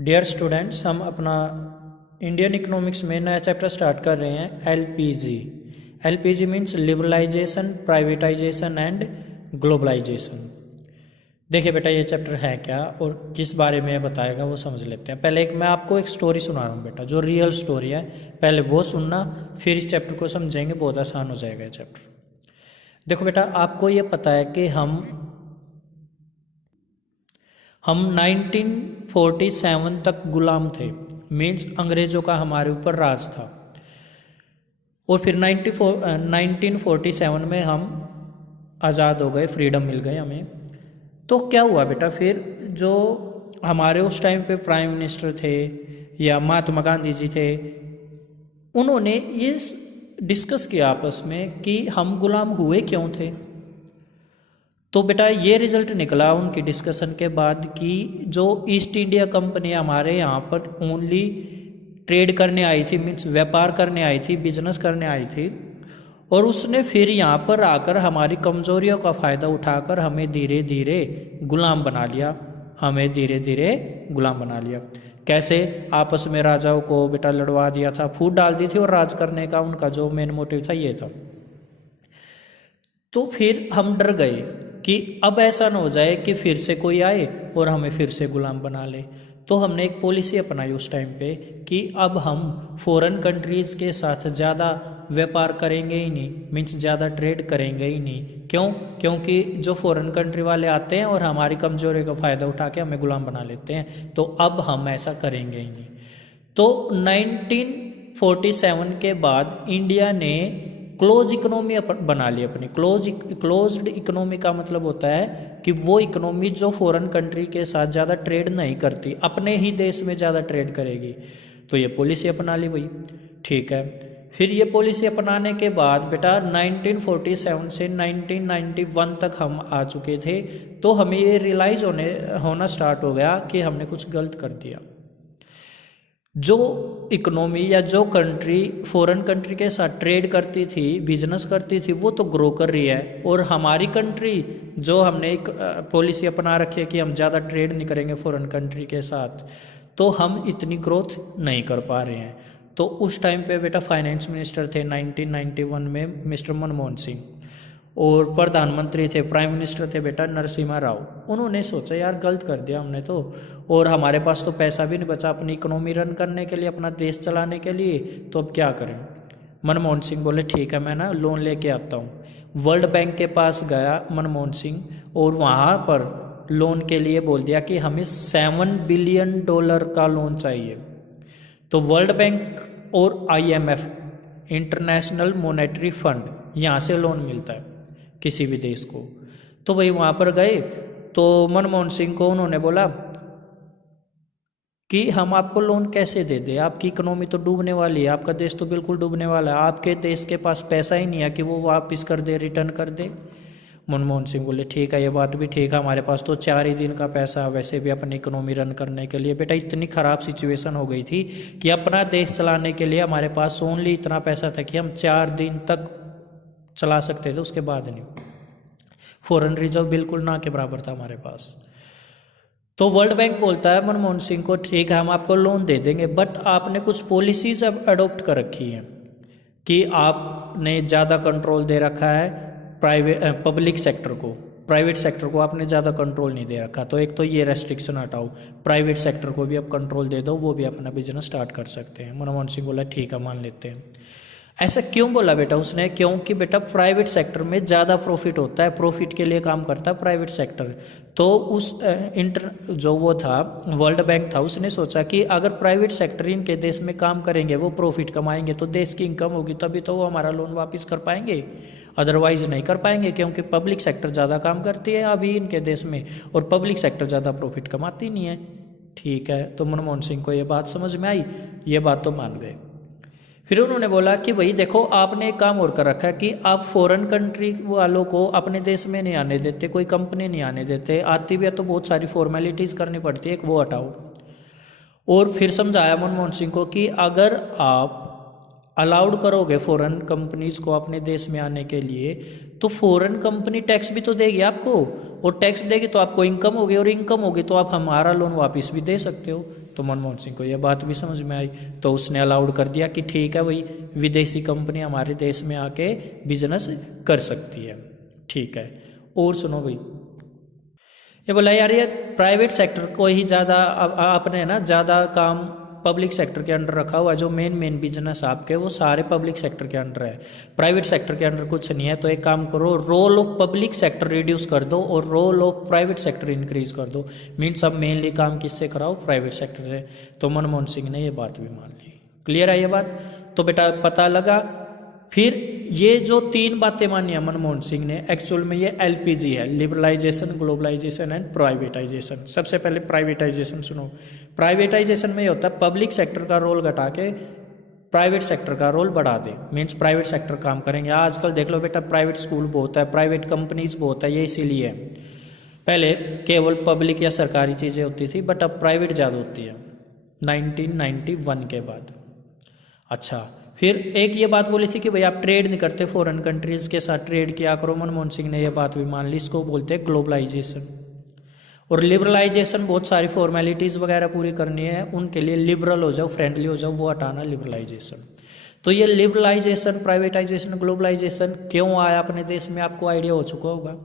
Dear students, हम अपना Indian economics में नया चैप्टर स्टार्ट कर रहे हैं LPG. LPG means liberalisation, privatisation and globalisation. देखिए बेटा, ये चैप्टर है क्या और किस बारे में बताएगा वो समझ लेते हैं। पहले मैं आपको एक स्टोरी सुना रहा हूँ बेटा, जो रियल स्टोरी है, पहले वो सुनना, फिर इस चैप्टर को समझेंगे, बहुत आसान हो जाएगा ये चैप्टर। देखो बेटा, आपको ये पता है कि हम 1947 तक गुलाम थे, मीन्स अंग्रेज़ों का हमारे ऊपर राज था। और फिर 1947 में हम आज़ाद हो गए, फ्रीडम मिल गई हमें। तो क्या हुआ बेटा, फिर जो हमारे उस टाइम पे प्राइम मिनिस्टर थे या महात्मा गांधी जी थे, उन्होंने ये डिस्कस किया आपस में कि हम गुलाम हुए क्यों थे। तो बेटा ये रिजल्ट निकला उनकी डिस्कशन के बाद कि जो ईस्ट इंडिया कंपनी हमारे यहाँ पर ओनली ट्रेड करने आई थी, मीन्स व्यापार करने आई थी, बिजनेस करने आई थी, और उसने फिर यहाँ पर आकर हमारी कमजोरियों का फ़ायदा उठाकर हमें धीरे धीरे गुलाम बना लिया, हमें धीरे धीरे गुलाम बना लिया। कैसे? आपस में राजाओं को बेटा लड़वा दिया था, फूट डाल दी थी, और राज करने का उनका जो मेन मोटिव था ये था। तो फिर हम डर गए कि अब ऐसा ना हो जाए कि फिर से कोई आए और हमें फिर से गुलाम बना ले। तो हमने एक पॉलिसी अपनाई उस टाइम पे कि अब हम फॉरेन कंट्रीज़ के साथ ज़्यादा व्यापार करेंगे ही नहीं, मीन्स ज़्यादा ट्रेड करेंगे ही नहीं। क्यों? क्योंकि जो फॉरेन कंट्री वाले आते हैं और हमारी कमजोरी का फ़ायदा उठा के हमें गुलाम बना लेते हैं, तो अब हम ऐसा करेंगे ही नहीं। तो 1947 के बाद इंडिया ने क्लोज इकोनॉमी बना ली अपनी। क्लोज्ड इकोनॉमी का मतलब होता है कि वो इकोनॉमी जो फॉरेन कंट्री के साथ ज़्यादा ट्रेड नहीं करती, अपने ही देश में ज़्यादा ट्रेड करेगी। तो ये पॉलिसी अपना ली भाई, ठीक है। फिर ये पॉलिसी अपनाने के बाद बेटा 1947 से 1991 तक हम आ चुके थे, तो हमें ये रियलाइज़ होना स्टार्ट हो गया कि हमने कुछ गलत कर दिया। जो इकोनॉमी या जो कंट्री फॉरेन कंट्री के साथ ट्रेड करती थी, बिजनेस करती थी, वो तो ग्रो कर रही है, और हमारी कंट्री जो हमने एक पॉलिसी अपना रखी है कि हम ज़्यादा ट्रेड नहीं करेंगे फॉरेन कंट्री के साथ, तो हम इतनी ग्रोथ नहीं कर पा रहे हैं। तो उस टाइम पे बेटा फाइनेंस मिनिस्टर थे 1991 में मिस्टर मनमोहन सिंह, और प्रधानमंत्री थे, प्राइम मिनिस्टर थे बेटा नरसिम्हा राव। उन्होंने सोचा यार गलत कर दिया हमने तो, और हमारे पास तो पैसा भी नहीं बचा अपनी इकोनॉमी रन करने के लिए, अपना देश चलाने के लिए, तो अब क्या करें। मनमोहन सिंह बोले ठीक है, मैं ना लोन लेके आता हूँ। वर्ल्ड बैंक के पास गया मनमोहन सिंह, और वहाँ पर लोन के लिए बोल दिया कि हमें $7 बिलियन का लोन चाहिए। तो वर्ल्ड बैंक और IMF, इंटरनेशनल मॉनेटरी फंड, यहाँ से लोन मिलता है किसी भी देश को। तो भाई वहाँ पर गए, तो मनमोहन सिंह को उन्होंने बोला कि हम आपको लोन कैसे दे दें, आपकी इकोनॉमी तो डूबने वाली है, आपका देश तो बिल्कुल डूबने वाला है, आपके देश के पास पैसा ही नहीं है कि वो वापस कर दे, रिटर्न कर दे। मनमोहन सिंह बोले ठीक है, ये बात भी ठीक है, हमारे पास तो 4 ही दिन का पैसा वैसे भी अपनी इकोनॉमी रन करने के लिए। बेटा इतनी ख़राब सिचुएशन हो गई थी कि अपना देश चलाने के लिए हमारे पास ओनली इतना पैसा था कि हम 4 दिन तक चला सकते थे, उसके बाद नहीं। फॉरेन रिजर्व बिल्कुल ना के बराबर था हमारे पास। तो वर्ल्ड बैंक बोलता है मनमोहन सिंह को ठीक है, हम आपको लोन दे देंगे, बट आपने कुछ पॉलिसीज अब अडोप्ट कर रखी हैं कि आपने ज़्यादा कंट्रोल दे रखा है पब्लिक सेक्टर को, प्राइवेट सेक्टर को आपने ज़्यादा कंट्रोल नहीं दे रखा। तो एक तो ये रेस्ट्रिक्शन हटाओ, प्राइवेट सेक्टर को भी अब कंट्रोल दे दो, वो भी अपना बिजनेस स्टार्ट कर सकते हैं। मनमोहन सिंह बोला ठीक है, मान लेते हैं। ऐसा क्यों बोला बेटा उसने? क्योंकि बेटा प्राइवेट सेक्टर में ज़्यादा प्रॉफिट होता है, प्रॉफिट के लिए काम करता है प्राइवेट सेक्टर। तो उस जो वो था वर्ल्ड बैंक था, उसने सोचा कि अगर प्राइवेट सेक्टर इनके देश में काम करेंगे, वो प्रॉफिट कमाएंगे, तो देश की इनकम होगी, तभी तो वो हमारा लोन वापस कर पाएंगे, अदरवाइज नहीं कर पाएंगे, क्योंकि पब्लिक सेक्टर ज़्यादा काम करती है अभी इनके देश में, और पब्लिक सेक्टर ज़्यादा प्रॉफिट कमाती नहीं है। ठीक है, तो मनमोहन सिंह को ये बात समझ में आई, ये बात तो मान गए। फिर उन्होंने बोला कि भाई देखो, आपने एक काम और कर रखा है कि आप फॉरेन कंट्री वालों को अपने देश में नहीं आने देते, कोई कंपनी नहीं आने देते, आती भी है तो बहुत सारी फॉर्मेलिटीज़ करनी पड़ती है, एक वो हटाओ। और फिर समझाया मनमोहन सिंह को कि अगर आप अलाउड करोगे फॉरेन कंपनीज़ को अपने देश में आने के लिए, तो फॉरेन कंपनी टैक्स भी तो देगी आपको, और टैक्स देगी तो आपको इनकम होगी, और इनकम होगी तो आप हमारा लोन वापस भी दे सकते हो। तो मनमोहन सिंह को यह बात भी समझ में आई, तो उसने अलाउड कर दिया कि ठीक है भाई, विदेशी कंपनी हमारे देश में आके बिजनेस कर सकती है। ठीक है, और सुनो भाई, ये बोला यार ये प्राइवेट सेक्टर को ही ज़्यादा आपने ना ज़्यादा काम पब्लिक सेक्टर के अंडर रखा हुआ है। जो मेन बिजनेस आपके वो सारे पब्लिक सेक्टर के अंडर है, प्राइवेट सेक्टर के अंडर कुछ नहीं है। तो एक काम करो, role of public sector reduce कर दो और role of private sector increase कर दो। मीन्स अब मेनली काम किससे कराओ, प्राइवेट सेक्टर से। तो मनमोहन सिंह ने ये बात भी मान ली। क्लियर है ये बात? तो बेटा पता लगा। फिर ये जो तीन बातें मानी है मनमोहन सिंह ने, एक्चुअल में ये LPG है, लिबरलाइजेशन, ग्लोबलाइजेशन एंड प्राइवेटाइजेशन। सबसे पहले प्राइवेटाइजेशन सुनो। प्राइवेटाइजेशन में ये होता है पब्लिक सेक्टर का रोल घटा के प्राइवेट सेक्टर का रोल बढ़ा दे। मीन्स प्राइवेट सेक्टर काम करेंगे। आजकल देख लो बेटा, प्राइवेट स्कूल बहुत है, प्राइवेट कंपनीज बहुत है, ये इसीलिए है। पहले केवल पब्लिक या सरकारी चीज़ें होती थी, बट अब प्राइवेट ज़्यादा होती है 1991 के बाद। अच्छा, फिर एक ये बात बोली थी कि भाई आप ट्रेड नहीं करते, फॉरेन कंट्रीज के साथ ट्रेड किया करो। मनमोहन सिंह ने ये बात भी मान ली। इसको बोलते हैं ग्लोबलाइजेशन। और लिबरलाइजेशन, बहुत सारी फॉर्मेलिटीज़ वगैरह पूरी करनी है, उनके लिए लिबरल हो जाओ, फ्रेंडली हो जाओ, वो हटाना लिबरलाइजेशन। तो ये लिबरलाइजेशन, प्राइवेटाइजेशन, ग्लोबलाइजेशन क्यों आया अपने देश में, आपको आइडिया हो चुका होगा।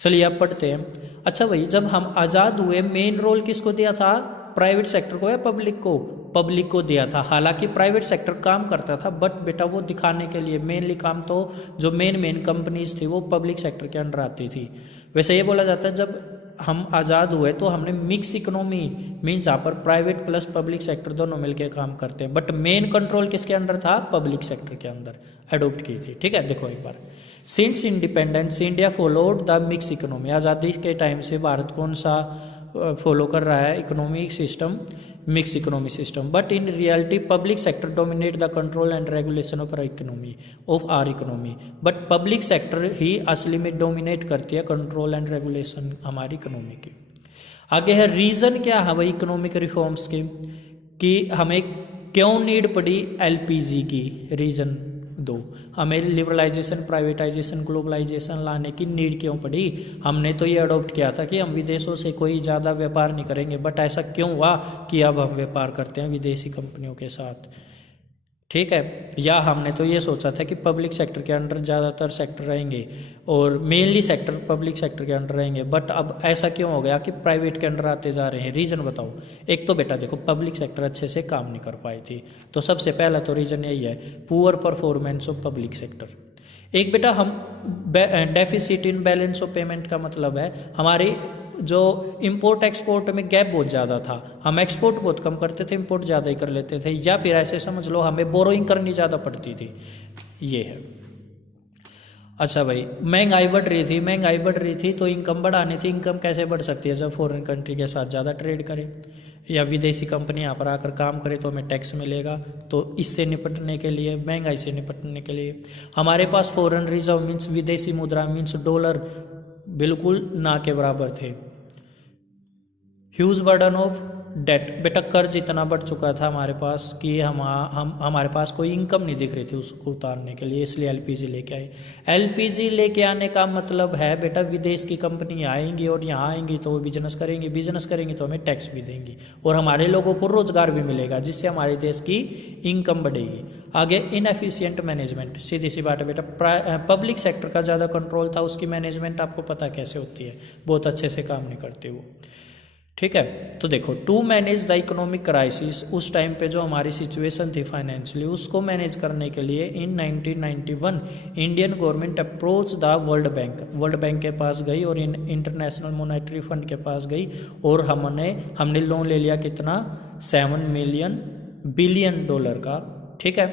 चलिए अब पढ़ते हैं। अच्छा भाई, जब हम आज़ाद हुए मेन रोल किसको दिया था, प्राइवेट सेक्टर को या पब्लिक को? पब्लिक को दिया था। हालांकि प्राइवेट सेक्टर काम करता था, बट बेटा वो दिखाने के लिए मेनली काम तो जो मेन कंपनीज थी वो पब्लिक सेक्टर के अंडर आती थी। वैसे ये बोला जाता है जब हम आज़ाद हुए तो हमने मिक्स इकोनॉमी, मीन्स यहाँ पर प्राइवेट प्लस पब्लिक सेक्टर दोनों मिलकर काम करते हैं, बट मेन कंट्रोल किसके अंडर था, पब्लिक सेक्टर के अंदर अडोप्ट की थी। ठीक है, देखो एक बार, since independence India followed the mix economy. आज़ादी के टाइम से भारत कौन सा फॉलो कर रहा है economic system, mix economy system. But in reality public sector dominate the control and regulation of our economy. But public sector ही असली में डोमिनेट करती है कंट्रोल एंड रेगुलेशन हमारी इकोनॉमी की। आगे है रीज़न क्या है भाई इकोनॉमिक रिफॉर्म्स के, कि हमें क्यों नीड पड़ी LPG की। रीज़न दो, हमें लिबरलाइजेशन, प्राइवेटाइजेशन, ग्लोबलाइजेशन लाने की नीड क्यों पड़ी। हमने तो ये अडॉप्ट किया था कि हम विदेशों से कोई ज़्यादा व्यापार नहीं करेंगे, बट ऐसा क्यों हुआ कि अब हम व्यापार करते हैं विदेशी कंपनियों के साथ। ठीक है, या हमने तो ये सोचा था कि पब्लिक सेक्टर के अंडर ज़्यादातर सेक्टर रहेंगे और मेनली सेक्टर पब्लिक सेक्टर के अंडर रहेंगे, बट अब ऐसा क्यों हो गया कि प्राइवेट के अंडर आते जा रहे हैं। रीज़न बताओ। एक तो बेटा देखो, पब्लिक सेक्टर अच्छे से काम नहीं कर पाई थी, तो सबसे पहला तो रीज़न यही है, poor performance of public sector. एक बेटा हम deficit in balance of payment का मतलब है हमारी जो इंपोर्ट एक्सपोर्ट में गैप बहुत ज़्यादा था। हम एक्सपोर्ट बहुत कम करते थे, इंपोर्ट ज़्यादा ही कर लेते थे, या फिर ऐसे समझ लो हमें बोरोइंग करनी ज़्यादा पड़ती थी। ये है। अच्छा भाई, महंगाई बढ़ रही थी तो इनकम बढ़ानी थी। इनकम कैसे बढ़ सकती है, जब फॉरेन कंट्री के साथ ज़्यादा ट्रेड करें या विदेशी कंपनी यहाँ पर आकर काम करे तो हमें टैक्स मिलेगा। तो इससे निपटने के लिए, महंगाई से निपटने के लिए हमारे पास फॉरेन रिजर्व मीन्स विदेशी मुद्रा मीन्स डॉलर बिल्कुल ना के बराबर थे। ह्यूज बर्डन ऑफ डेट, बेटा कर्ज इतना बढ़ चुका था हमारे पास कि हमारे पास कोई इनकम नहीं दिख रही थी उसको उतारने के लिए, इसलिए LPG लेके आए। LPG लेके आने का मतलब है बेटा विदेश की कंपनी आएंगी और यहाँ आएंगी तो वो बिजनेस करेंगी तो हमें टैक्स भी देंगी और हमारे लोगों को रोजगार भी मिलेगा, जिससे हमारे देश की इनकम बढ़ेगी। आगे इनएफिशिएंट मैनेजमेंट, सीधी सी बात है बेटा, पब्लिक सेक्टर का ज़्यादा कंट्रोल था, उसकी मैनेजमेंट आपको पता कैसे होती है, बहुत अच्छे से काम नहीं करते वो। ठीक है, तो देखो, to manage the economic crisis, उस टाइम पे जो हमारी सिचुएशन थी फाइनेंशियली, उसको मैनेज करने के लिए इन 1991 Indian government approach the world bank के पास गई और इंटरनेशनल मॉनेटरी फंड के पास गई और हमने लोन ले लिया कितना, $7 बिलियन का। ठीक है,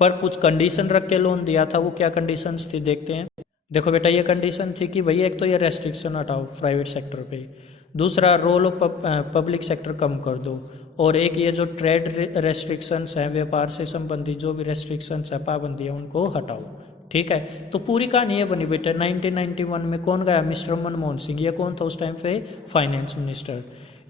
पर कुछ कंडीशन रख के लोन दिया था। वो क्या कंडीशंस थी देखते हैं। देखो बेटा, ये कंडीशन थी कि भाई एक तो ये रेस्ट्रिक्शन हटाओ प्राइवेट सेक्टर पे, दूसरा रोल ऑफ पब्लिक सेक्टर कम कर दो, और एक ये जो ट्रेड रेस्ट्रिक्शंस हैं, व्यापार से संबंधित जो भी रेस्ट्रिक्शंस है, पाबंदी है, उनको हटाओ। ठीक है, तो पूरी कहानी ये बनी बेटा। 1991 में कौन गया, मिस्टर मनमोहन सिंह। ये कौन था उस टाइम पे, फाइनेंस मिनिस्टर।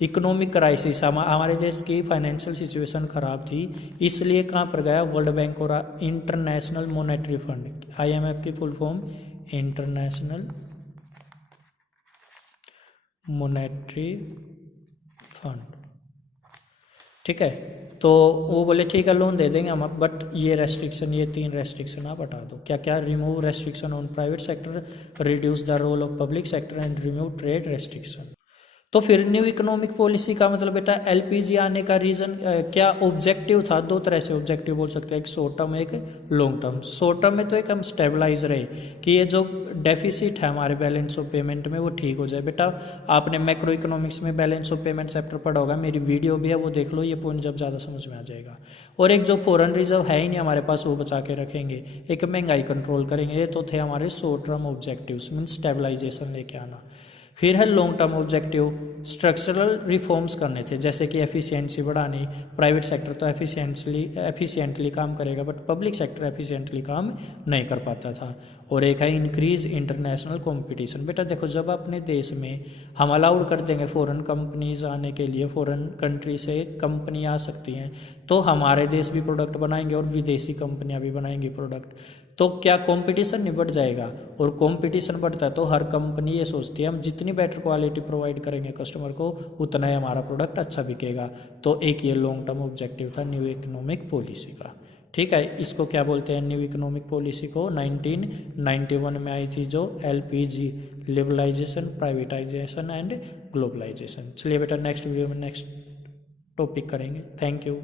इकोनॉमिक क्राइसिस, हमारे देश की फाइनेंशियल सिचुएशन खराब थी, इसलिए कहाँ पर गया, वर्ल्ड बैंक और इंटरनेशनल मॉनेटरी फंड, IMF की full form international monetary fund. ठीक है। तो वो बोले ठीक है लोन दे देंगे हम, बट ये रेस्ट्रिक्शन, ये 3 रेस्ट्रिक्शन आप हटा दो। क्या क्या? Remove restriction on private sector, reduce the role of public sector and remove trade restriction. तो फिर न्यू इकोनॉमिक पॉलिसी का मतलब बेटा एलपीजी आने का रीज़न क्या ऑब्जेक्टिव था? 2 तरह से ऑब्जेक्टिव बोल सकते हैं, एक शॉर्ट टर्म एक लॉन्ग टर्म। शॉर्ट टर्म में तो एक हम स्टेबलाइज रहे कि ये जो डेफिसिट है हमारे बैलेंस ऑफ पेमेंट में वो ठीक हो जाए। बेटा आपने मैक्रो इकोनॉमिक्स में बैलेंस ऑफ पेमेंट चैप्टर पढ़ा होगा, मेरी वीडियो भी है वो देख लो, ये पॉइंट जब ज़्यादा समझ में आ जाएगा। और एक जो फॉरेन रिजर्व है ही नहीं हमारे पास वो बचा के रखेंगे, एक महंगाई कंट्रोल करेंगे। ये तो थे हमारे short term objectives, mean stabilisation लेके आना। फिर है long term objective, structural reforms करने थे, जैसे कि एफिशिएंसी बढ़ानी। प्राइवेट सेक्टर तो एफिशिएंटली काम करेगा, बट पब्लिक सेक्टर एफिशिएंटली काम नहीं कर पाता था। और एक है इंक्रीज इंटरनेशनल कंपटीशन। बेटा देखो जब अपने देश में हम अलाउड कर देंगे फॉरेन कंपनीज आने के लिए, फॉरेन कंट्री से कंपनी आ सकती हैं, तो हमारे देश भी प्रोडक्ट बनाएंगे और विदेशी कंपनियां भी बनाएंगी प्रोडक्ट, तो क्या कंपटीशन नहीं बढ़ जाएगा? और कंपटीशन बढ़ता है तो हर कंपनी ये सोचती है हम जितनी बेटर क्वालिटी प्रोवाइड करेंगे कस्टमर को उतना ही हमारा प्रोडक्ट अच्छा बिकेगा। तो एक ये लॉन्ग टर्म ऑब्जेक्टिव था न्यू इकोनॉमिक पॉलिसी का। ठीक है, इसको क्या बोलते हैं? न्यू इकोनॉमिक पॉलिसी को 1991 में आई थी, जो LPG, liberalisation, privatisation and globalisation. चलिए बेटा नेक्स्ट वीडियो में नेक्स्ट टॉपिक करेंगे। Thank you.